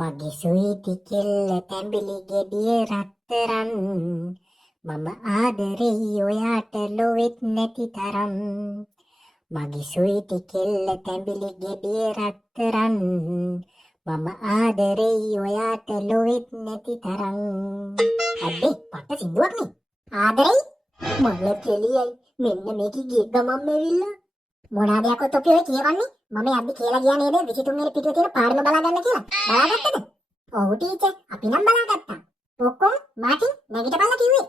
මගේ සුයිටි කෙල්ල තැඹිලි ගෙඩිය රත්තරන් මම ආදරෙයි ඔයාට ලොවෙත් නැති තරම් මගේ සුයිටි කෙල්ල තැඹිලි ගෙඩිය රත්තරන් මම ආදරෙයි ඔයාට ලොවෙත් නැති තරම් අඩේ පට සින්දුවක් නේ ආදරෙයි මල කෙලියයි මෙන්න මේකේ ගිය ගමම් ඇවිල්ලා මොනවාද යකෝ තොපි ඔය කියවන්නේ මම යද්දි කියලා ගියා නේද 23 වෙනි පිටුවේ තියෙන පාඩම බලා ගන්න කියලා බලාගත්තද ඔව් ටීචර් අපි නම් බලාගත්තා ඔක්කොම මාටින් නැගිටපල්ලා කිව්වේ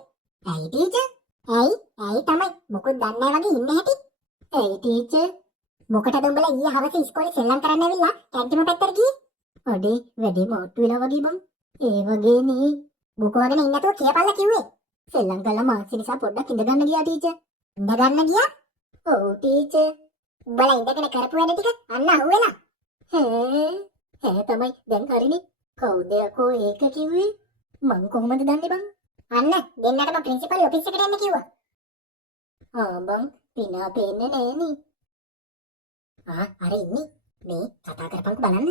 ඇයි ටීචර් ඇයි තමයි මොකද දන්නේ නැහැ වගේ ඉන්න හැටි ඇයි ටීචර් මොකටද උඹලා ඊයේ හවස ඉස්කෝලේ සෙල්ලම් කරන්න ඇවිල්ලා කැන්ටිම පැත්තට ගියේ අඩේ වැඩි මාට්ටු වෙලා වගේ බං ඒ වගේ නේ බුකවගෙන ඉන්න නැතුව කියපල්ලා කිව්වේ සෙල්ලම් කළා මාක්ස් නිසා පොඩ්ඩක් ඉඳ ගන්න ගියා ටීචර් ඉඳ ගන්න ගියා ඔව් ටීචර් උඹලා ඉඳගෙන කරපු වැඩ ටික අන්න අහුවෙලා ඈ තමයි දැන් හරිනේ කවුද යකෝ ඒක කිව්වේ මං කොහොමද දන්නේ බං අන්න දෙන්නටම ප්‍රින්සිපල් ඔෆිස් එකට එන්න කිව්වා බං පිනා පේන්නේ නෑනේ අර ඉන්නේ මේ කතා කරපන්කෝ බලන්න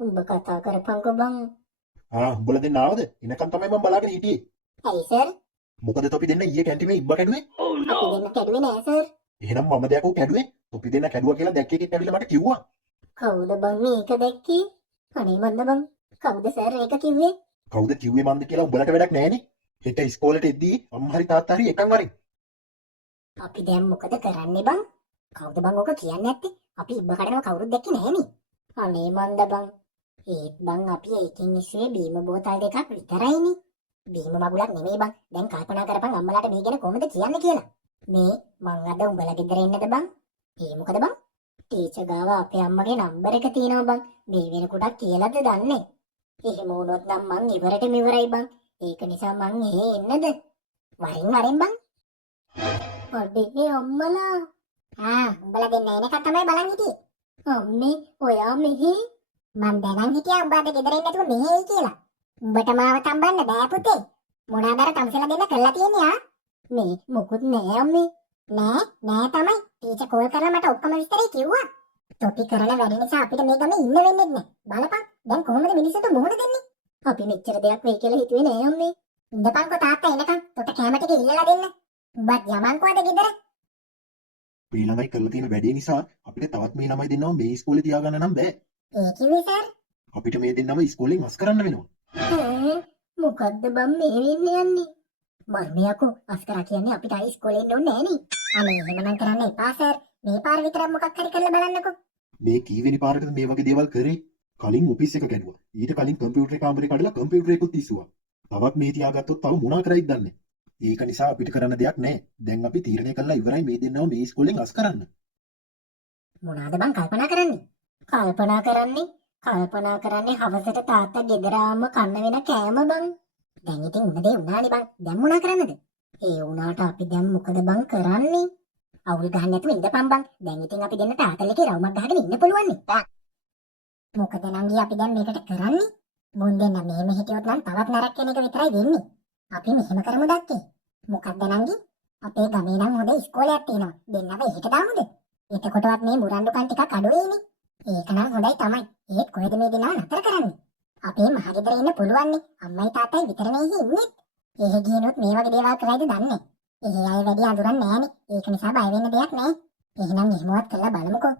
උඹ කතා කරපන්කෝ බං උඹලා දෙන්න ආවද එනකන් තමයි මම බලාගෙන හිටියේ ඇයි සර් මොකද තොපි දෙන්න ඊයේ කැන්ටිමේ ඉබ්බා කැඩුවේ අපි දෙන්න කැඩුවේ නෑ සර් එහෙනම් මම දෙයක්ෝ කැඩුවේ තොපි දෙන්න කැඩුවා කියලා දැක්ක එකෙක් ඇවිල්ලා මට කිව්වා කවුද බං මේක දැක්කේ අනේ මන්ද බං කවුද සර් ඒක කිව්වේ කවුද කිව්වේ මන්ද කියලා උඹලට වැඩක් නෑනේ හෙට ඉස්කෝලේට එද්දී අම්මා හරි තාත්තා හරි එකන් වරින් අපි දැන් මොකද කරන්නේ බං කවුද බං ඔක කියන්නේ නැත්තේ අපි ඉබ්බ කඩනවා කවුරුත් දැක්කේ නෑනේ අනේ මන්ද බං ඒත් බං අපි ඒකෙන් ඉස්සුවේ බීම බෝතල් දෙකක් විතරයිනේ බීම මගුලක් නෙමෙයි බං දැන් කල්පනා කරපන් අම්මලාට මේ ගැන කොහොමද කියන්නේ කියලා මේ මං අද උඹලා ගෙදර එන්නද බං ඒ මොකද බං ටීචර් ගාව අපේ අම්මගේ නම්බර් එක තියෙනවා බං මේ වෙනකොටත් කියලාද දන්නේ එහෙම වුණොත් නම් මං ඉවරටම ඉවරයි බං ඒක නිසා මං එහෙ එන්නද වරින් බං අඩේ අම්මලා උඹලා දෙන්න එනකන් තමයි බලන් හිටියේ අම්මේ ඔයා මෙහි මං දැනන් හිටියා උඹට ගෙදර එන්න නැතුව මෙහෙයි කියලා උඹට මාව තම්බන්න බෑ පුතේ මොනාදර තම්සලා දෙන්න කළා තියන්නේ මේ මොකුත් නෑ අම්මේ නෑ තමයි ටීචර් කෝල් කරලා මට ඔක්කොම විස්තරේ කිව්වා තොපි කරන වැඩ නිසා අපිට මේ ගමේ ඉන්න වෙන්නේ නැහැ බලපන් දැන් කොහොමද මිනිස්සුන්ට මොහොන දෙන්නේ අපි මෙච්චර දෙයක් වෙයි කියලා හිතුවේ නෑ අම්මේ ඉඳපන්කෝ තාත්තා එනකන් තොට කැම ටික ඉල්ලලා දෙන්න උඹත් යමන්කෝ අද ගෙදර මේ ළමයි කරලා තියෙන වැඩේ නිසා අපිට තවත් මේ ළමයි දෙන්නව මේ ඉස්කෝලේ තියාගන්න නම් බෑ ඒ කිව්වේ සර් අපිට මේ දෙන්නම ඉස්කෝලෙන් අස් කරන්න වෙනවා මොකද්ද බම් මේ වෙන්නේ යන්නේ මර්මයකෝ අස්කරා කියන්නේ අපිට ආයි ඉස්කෝලේ එන්න ඕනේ නෑනේ අනේ එහෙමනම් කරන්න එපා සර් මේ පාර විතරක් මොකක් හරි කරලා බලන්නකෝ මේ කීවෙනි පාරටද මේ වගේ දේවල් කරේ කලින් ඔෆිස් එක කැඩුවා ඊට කලින් කම්පියුටර් කාමරේ කඩලා කම්පියුටර් එකකුත් ඉස්සුවා තවත් මේ තියාගත්තොත් තව මොනා කරයිද දන්නේ ඒක නිසා අපිට කරන්න දෙයක් නැහැ දැන් අපි තීරණය කළා ඉවරයි මේ දෙන්නව මේ ඉස්කෝලෙන් අස් කරන්න මොනවාද බං කල්පනා කරන්නේ හවසට තාත්තා ගෙදර ආවම කන්න වෙන කෑම බං දැන් ඉතින් උන දේ උනානේ බං දැන් මොනා කරන්නද ඒ උනාට අපි දැන් මොකද බං කරන්නේ අවුල් ගහන්න නැතුව ඉඳපන් බං දැන් ඉතින් අපි දෙන්න තාත්තලගේ රවුමක් ගහගෙන ඉන්න පුළුවන් නේ මොකද නංගි අපි දැන් මේකට කරන්නේ මුන් දෙන්න මෙහෙම හිටියොත් නම් තවත් නරක කෙනෙක් විතරයි වෙන්නේ අපි මෙහෙම කරමු දැක්කේ මොකක්ද නංගි අපේ ගමේ නම් හොඳ ඉස්කෝලයක් තියෙනවා දෙන්නව එහෙට දාමුද එතකොටවත් මේ මුරණ්ඩුකන් ටිකක් අඩු වෙයිනේ ඒක නම් හොඳයි තමයි ඒත් කොහෙද මේ දෙනව නතර කරන්නේ අපේ මහගෙදර ඉන්න පුළුවන් නේ අම්මයි තාත්තයි විතරනේ ඉන්නේ එහෙ ගියනොත් මේ වගේ දේවල් කරයිද දන්නේ එහෙ අය වැඩි අඳුරන්නේ නෑනේ ඒක නිසා බය වෙන්න දෙයක් නෑ එහෙනම් එහෙමවත් කරලා බලමුකෝ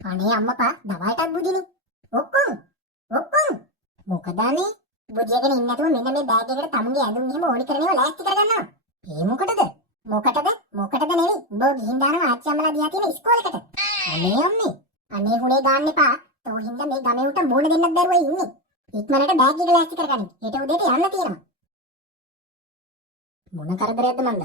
අනේ අම්මපා දවල්ටත් බුදිනේ ඔක්කොම මොකද අනේ බුදියගෙන ඉන්න නැතුව මෙන්න මේ බෑග් එකට තමුන්ගේ ඇඳුම් එහෙම ඕනි කරනේව ලෑස්ති කරගන්නවා ඒ මොකටද නෙවෙයි උඹ ගිහින් දානවා ආච්චි අම්මලා දිහා තියෙන ඉස්කෝලේකට අනේ අම්මේ අනේ හුනේ දාන්න එපා තෝ හින්දා මේ ගමේ උට මූණ දෙන්නත් බැරුව ඉන්නේ ඉක්මනට බෑග් එක ලෑස්ති කරගන්න හෙට උදේට යන්න තියෙනවා මොන කරදරයක්ද මන්ද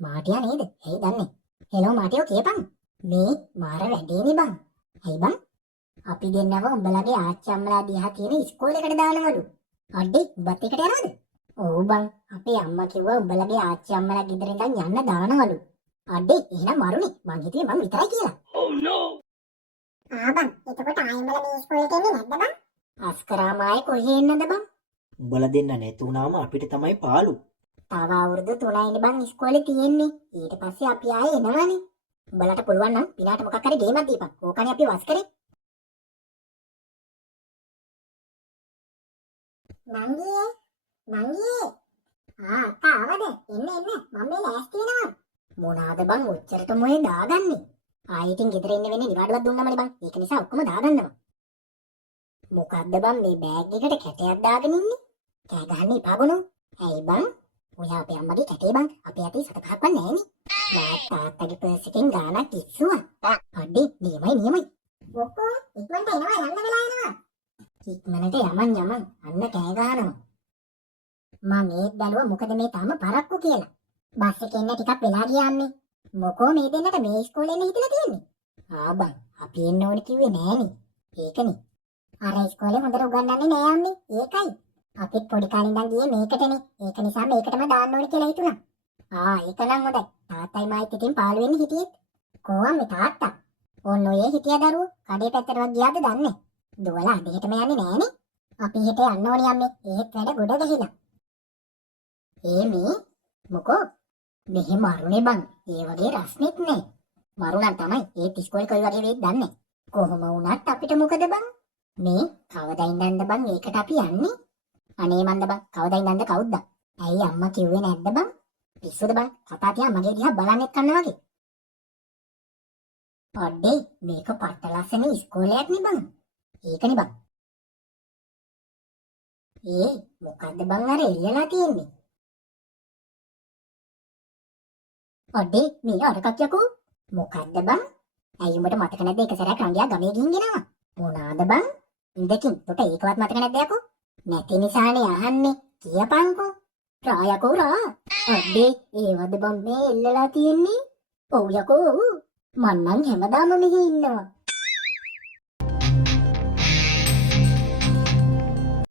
මාටියා නේද ඇයි දන්නේ හෙලෝ මාටියෝ කියපන් මේ මාර වැඩේනේ බං ඇයි බං අපි දෙන්නව උඹලගේ ආච්චි අම්මලා දිහා තියෙන ඉස්කෝලේකට දානවලු අඩේ උඹත් එකට යනවද ඔව් බං අපේ අම්මා කිව්වා උඹලගේ ආච්චි අම්මලා ගෙදර ඉඳන් යන්න දානවලු අඩේ එහෙනම් මරුනේ මං හිතුවේ මං විතරයි කියලා බං එතකොට ආයෙමලා මේ ඉස්කෝලේට එන්නේ නැද්ද බං අස්කරාම ආයේ කොහේ එන්නද බං උඹලා දෙන්න නැතුණාම අපිට තමයි පාළු තව අවුරුදු 3යිනේ බං ඉස්කෝලේ තියෙන්නේ ඊට පස්සේ අපි ආයේ එනවනේ උඹලට පුළුවන් නම් පිනාට මොකක් හරි ගේමක් දීපන්. ඕකනේ අපි වස් කරේ. නංගියේ නංගියේ අක්කා ආවද? එන්න එන්න මම මේ ලෑස්ති වෙනවා. මොනාද බං ඔච්චරට මොයේ දාගන්නේ? ආයෙකින් ගෙදර ඉන්න වෙන්නේ නිවාඩුවක් දුන්නමනේ බං. ඒක නිසා ඔක්කොම දාගන්නවා. මොකද්ද බං මේ බෑග් එකට කැටයක් දාගෙන ඉන්නේ? කෑ ගහන්න එපා ගොනෝ. ඇයි බං? ඔයා අපේ අම්මගේ කැටේ බං. අපේ අතේ සතපහක්වත් නැහැනේ. මා තාත්තගේ පර්ස් එකෙන් ගානක් ඉස්සුවා. අඩේ නියමයි. ඔක්කොම ඉක්මනට එනවා යන්න වෙලා එනවා. ඉක්මනට යමන් අන්න කෑ ගහනවා. මම ඒත් බැලුවා මොකද මේ තාම පරක්කු කියලා. බස් එකේ ඉන්න ටිකක් වෙලා ගියාන්නේ. මොකෝ මේ දෙන්නට මේ ඉස්කෝලේ ඉන්න හිතලා තියෙන්නේ. බං අපි එන්න ඕනේ කිව්වේ නෑනේ. ඒකනේ. අර ඉස්කෝලේ හොඳට උගන්වන්නේ නෑ අම්මේ. ඒකයි. අපිත් පොඩි කාලේ ඉඳන් ගියේ මේකටනේ. ඒක නිසා මේකටම දාන්න ඕනේ කියලා හිතුණා. ඒක නම් හොඳයි. තාත්තයි මායිත් ඉතින් පාළු වෙන්න හිටියෙත්. කොහොම මේ තාත්තා? ඕන් ඔයේ හිටිය දරුවෝ කඩේ පැත්තටවත් ගියාද දන්නේ. දුවලා අඩේටම යන්නේ නෑනේ. අපි හෙට යන්න ඕනේ අම්මේ. ඒත් වැඩ ගොඩ ගහිලා. මේ මොකෝ? මෙහෙ මරුනේ බං. ඒ වගේ රස්නෙත් නෑ. මරුණන් තමයි ඒත් ඉස්කෝලේ කොයි වගේ වෙයිද දන්නේ. කොහොම වුණත් අපිට මොකද බං? මේ කවදා ඉඳන්ද බං ඒකට අපි යන්නේ? අනේ මන්ද බං කවදා ඉඳන්ද කවුද? ඇයි අම්මා කිව්වේ නැද්ද බං? පිස්සුද බං? කතා තියා මගේ දිහා බලන්නෙත් කන්න වගේ. අඩේ මේක පට්ට ලස්සන ඉස්කෝලයක් නේ බං. ඒකනේ බං. මොකද්ද බං අර එල්ලලා තියෙන්නේ? අඩේ මේ අරකක් යකෝ. මොකද්ද බං? ඇයි උඹට මතක නැද්ද එක සැරයක් රංගියා ගමේ ගිහින් ගෙනාවා? මොනාද බං? ඉඳකින් තොට ඒකවත් මතක නැද්ද යකෝ? නැති නිසානේ අහන්නේ. කියපන්කෝ. රායකෝ රා. අඩේ ඒවද බං මේ එල්ලලා තියෙන්නේ? ඔව් යකෝ. මං නම් හැමදාම මෙහි ඉන්නවා.